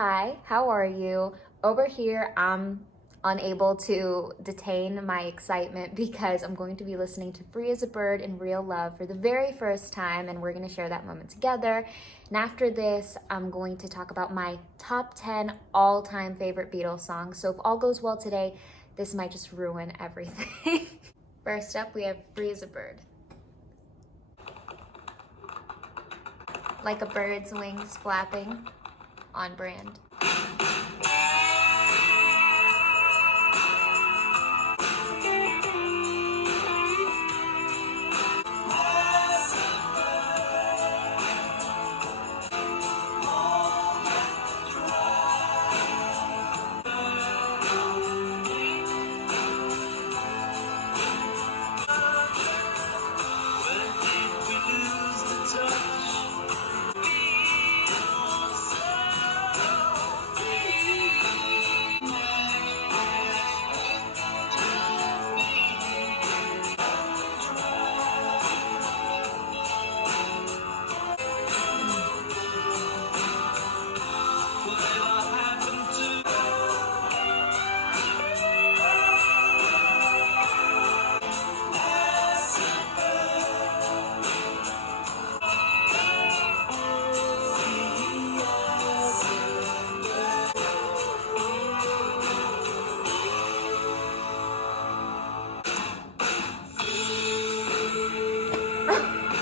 Hi, how are you? Over here, I'm unable to detain my excitement because I'm going to be listening to Free as a Bird in Real Love for the very first time, and we're going to share that moment together. And after this, I'm going to talk about my top 10 all-time favorite Beatles songs. So if all goes well today, this might just ruin everything. First up, we have Free as a Bird. Like a bird's wings flapping, on brand.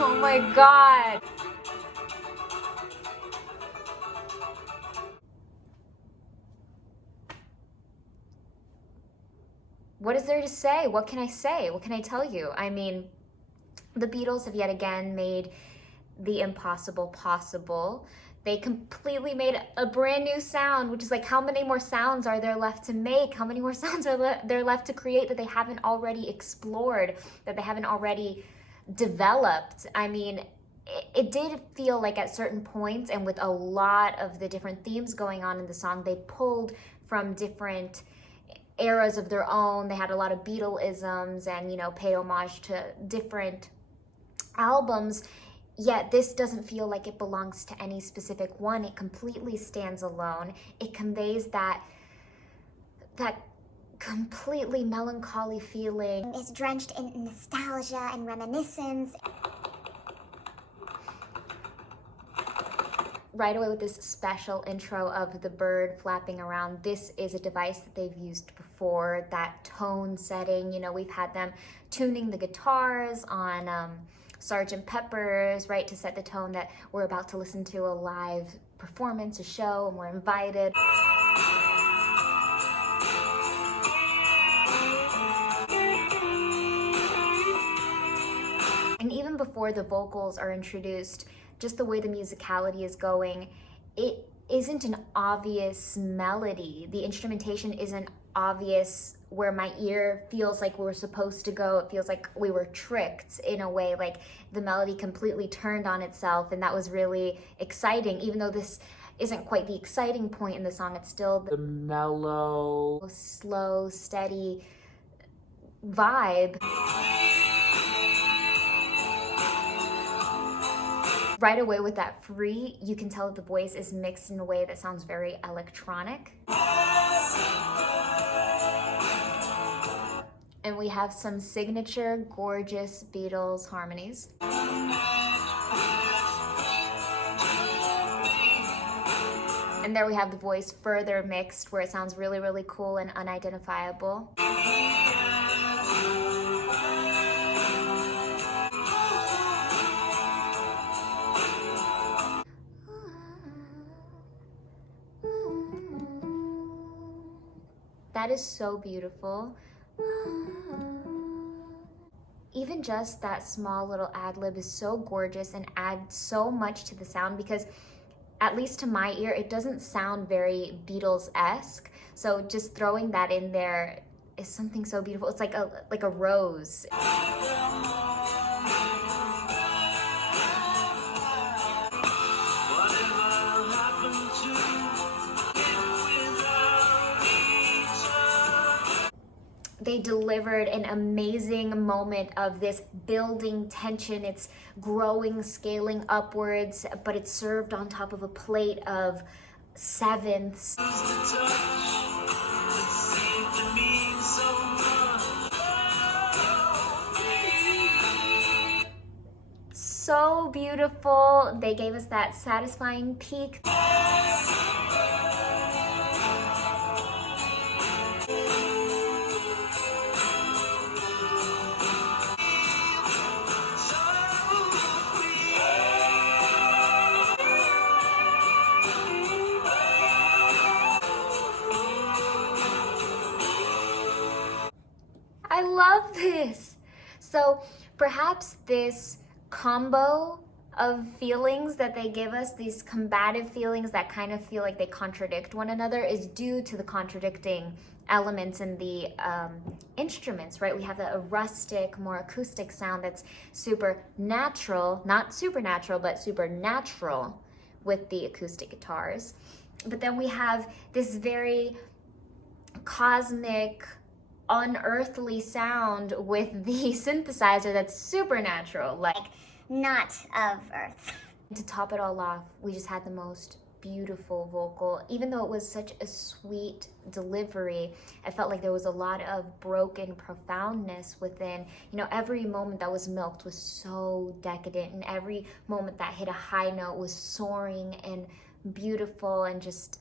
Oh my God. What is there to say? What can I say? What can I tell you? I mean, the Beatles have yet again made the impossible possible. They completely made a brand new sound, which is like, how many more sounds are there left to make? How many more sounds are there left to create that they haven't already explored, that they haven't already developed? I mean, it did feel like at certain points, and with a lot of the different themes going on in the song, they pulled from different eras of their own. They had a lot of Beatleisms and, paid homage to different albums. Yet this doesn't feel like it belongs to any specific one. It completely stands alone. It conveys that completely melancholy feeling. It's drenched in nostalgia and reminiscence. Right away with this special intro of the bird flapping around. This is a device that they've used before, that tone setting. We've had them tuning the guitars on Sgt. Pepper's, right, to set the tone that we're about to listen to a live performance, a show, and we're invited. And even before the vocals are introduced, just the way the musicality is going, it isn't an obvious melody. The instrumentation isn't obvious where my ear feels like we're supposed to go. It feels like we were tricked in a way, like the melody completely turned on itself, and that was really exciting. Even though this isn't quite the exciting point in the song, it's still the mellow, slow, steady vibe. Right away with that free, you can tell that the voice is mixed in a way that sounds very electronic. And we have some signature gorgeous Beatles harmonies. And there we have the voice further mixed where it sounds really, really cool and unidentifiable. That is so beautiful. Even just that small little ad-lib is so gorgeous and adds so much to the sound, because at least to my ear, it doesn't sound very Beatles-esque. So just throwing that in there is something so beautiful. It's like a rose. They delivered an amazing moment of this building tension. It's growing, scaling upwards, but it's served on top of a plate of sevenths. So beautiful. They gave us that satisfying peak. I love this. So perhaps this combo of feelings that they give us, these combative feelings that kind of feel like they contradict one another, is due to the contradicting elements in the instruments, right? We have a rustic, more acoustic sound that's super natural, not supernatural, but supernatural with the acoustic guitars. But then we have this very cosmic, unearthly sound with the synthesizer that's supernatural, like not of Earth. To top it all off, we just had the most beautiful vocal. Even though it was such a sweet delivery, I felt like there was a lot of broken profoundness within. You know, every moment that was milked was so decadent, and every moment that hit a high note was soaring and beautiful and just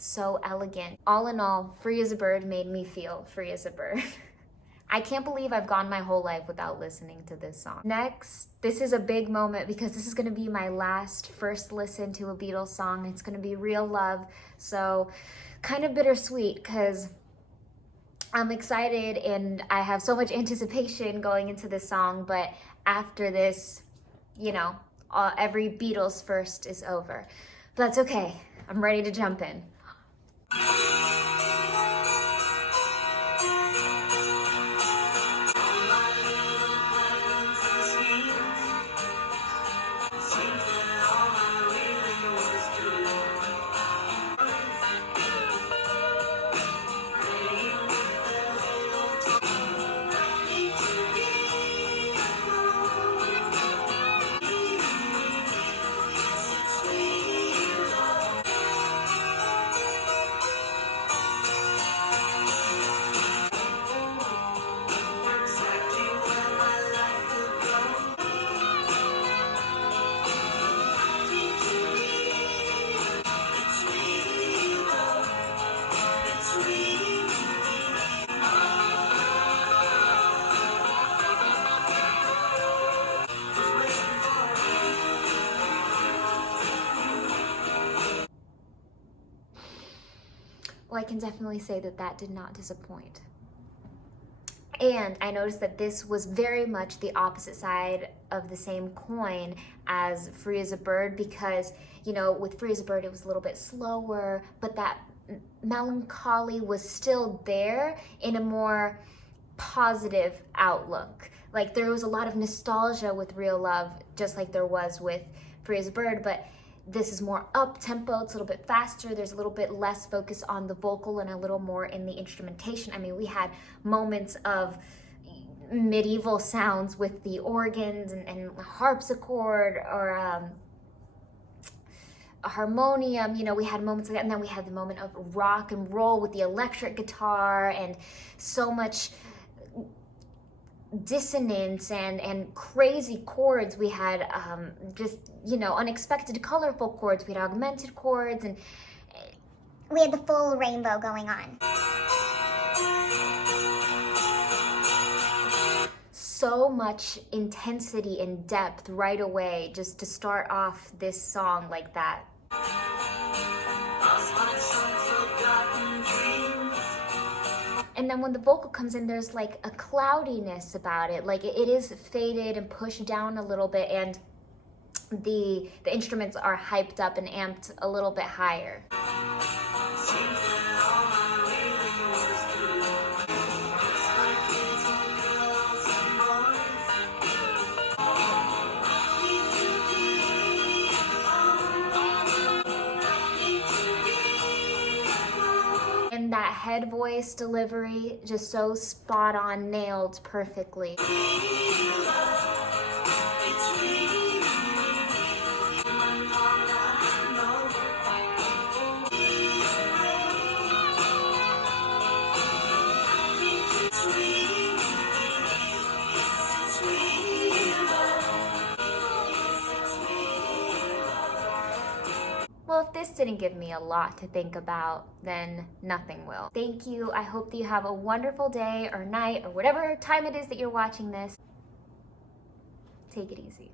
so elegant. All in all, Free as a Bird made me feel free as a bird. I can't believe I've gone my whole life without listening to this song. Next, this is a big moment because this is gonna be my first listen to a Beatles song. It's gonna be Real Love, so kind of bittersweet because I'm excited and I have so much anticipation going into this song, but after this, you know, every Beatles first is over. But that's okay, I'm ready to jump in. Well, I can definitely say that that did not disappoint. And I noticed that this was very much the opposite side of the same coin as Free as a Bird because, you know, with Free as a Bird, it was a little bit slower, but that melancholy was still there in a more positive outlook. Like there was a lot of nostalgia with Real Love, just like there was with Free as a Bird, but this is more up-tempo, it's a little bit faster, there's a little bit less focus on the vocal and a little more in the instrumentation. I mean, we had moments of medieval sounds with the organs and harpsichord or a harmonium, you know, we had moments of that, and then we had the moment of rock and roll with the electric guitar and so much dissonance and crazy chords. We had just, you know, unexpected colorful chords. We had augmented chords, and we had the full rainbow going on. So much intensity and depth right away just to start off this song like that. And then when the vocal comes in, there's like a cloudiness about it. Like it is faded and pushed down a little bit, and the instruments are hyped up and amped a little bit higher. And that head voice delivery, just so spot on, nailed perfectly. Well, if this didn't give me a lot to think about, then nothing will. Thank you. I hope that you have a wonderful day or night or whatever time it is that you're watching this. Take it easy.